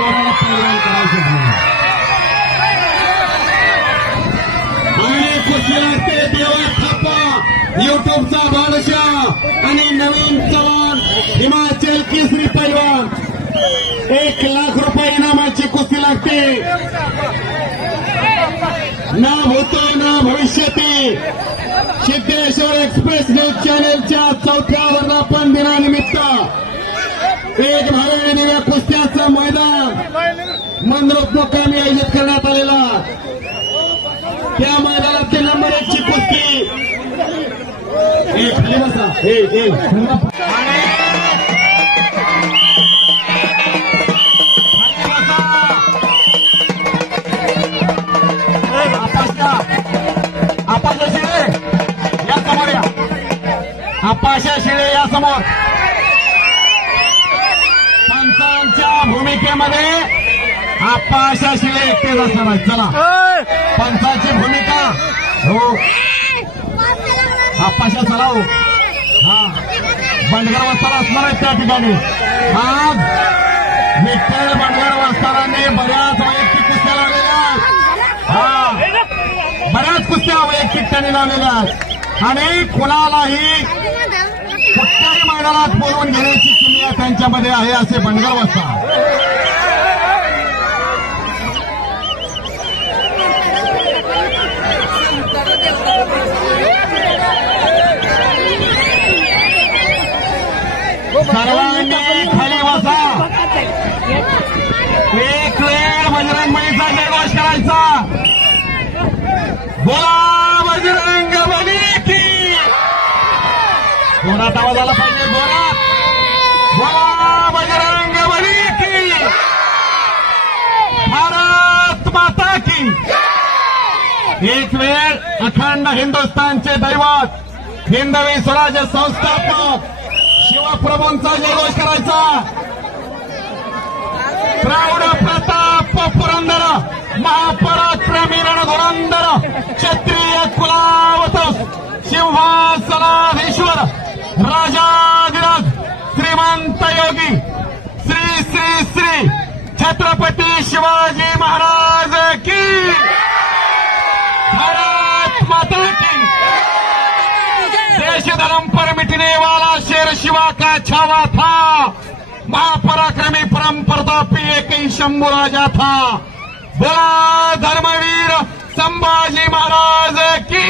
कोणाला पैलवान करायचंच नाही. आणि कुस्ती लागते देवा थापा युट्यूबचा बादशाह आणि नवीन चव्हाण हिमाचल केसरी पैलवान. 1 लाख रुपये इनामाची कुस्ती लागते. ना भूतो ना भविष्यती. सिद्धेश्वर एक्सप्रेस न्यूज चॅनेलच्या 4थ्या वर्धापन दिनानिमित्त एक भव्य दिव्य कुस्त्याचं मैदान मंद्रुप मुक्कामी आयोजित करण्यात आलेला. त्या मैदानात नंबर 1 ची कुस्ती. खाली बसा. आपाशा शिळे या समोर. पंचांच्या भूमिकेमध्ये आपाशा शिळे एकटेच असणार. चला पंचांची भूमिका. हो आपाशा चला हो. हा बंडगर वस्ताला असणार आहेत त्या ठिकाणी. आज विठ्ठल बंडगर वस्तारांनी बऱ्याच वैयक्तिक कुस्त्या लावलेल्या. हा बऱ्याच कुस्त्या वैयक्तिक त्यांनी लावलेल्या आणि कुणालाही कुठल्याही मैदानात बोलवून घेण्याची किमया त्यांच्यामध्ये आहे असे बंडगर वस्ताद. सर्वांनी खाली बसा. एक वेळ बजरंगबलीचा जयघोष करायचा. बोला बजरंग बली की. जोरात आवाज आला पाहिजे. जोरात बोला बजरंग बली की. भारत माता की. एक वेळ अखंड हिंदुस्थानचे दैवत हिंदवी स्वराज्य संस्थापक शिवप्रभूंचा जयघोष करायचा. प्रौढ प्रताप पुरंदर महापराक्रमी रणधुरंदर क्षत्रिय कुलावत सिंहासनाधीश्वर राजाधिराज श्रीमंत योगी श्री श्री श्री छत्रपती शिवाजी महाराज की. भारत माता की. देश धर्म पर मिटने वाला शेर शिवा का छावा था. महापराक्रमी परम प्रतापी एक ही शंभू राजा था. बोला धर्मवीर संभाजी महाराज की.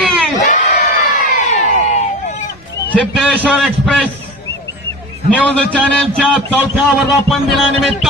सिद्धेश्वर एक्सप्रेस न्यूज चॅनेलच्या 4थ्या वर्धापन दिनानिमित्त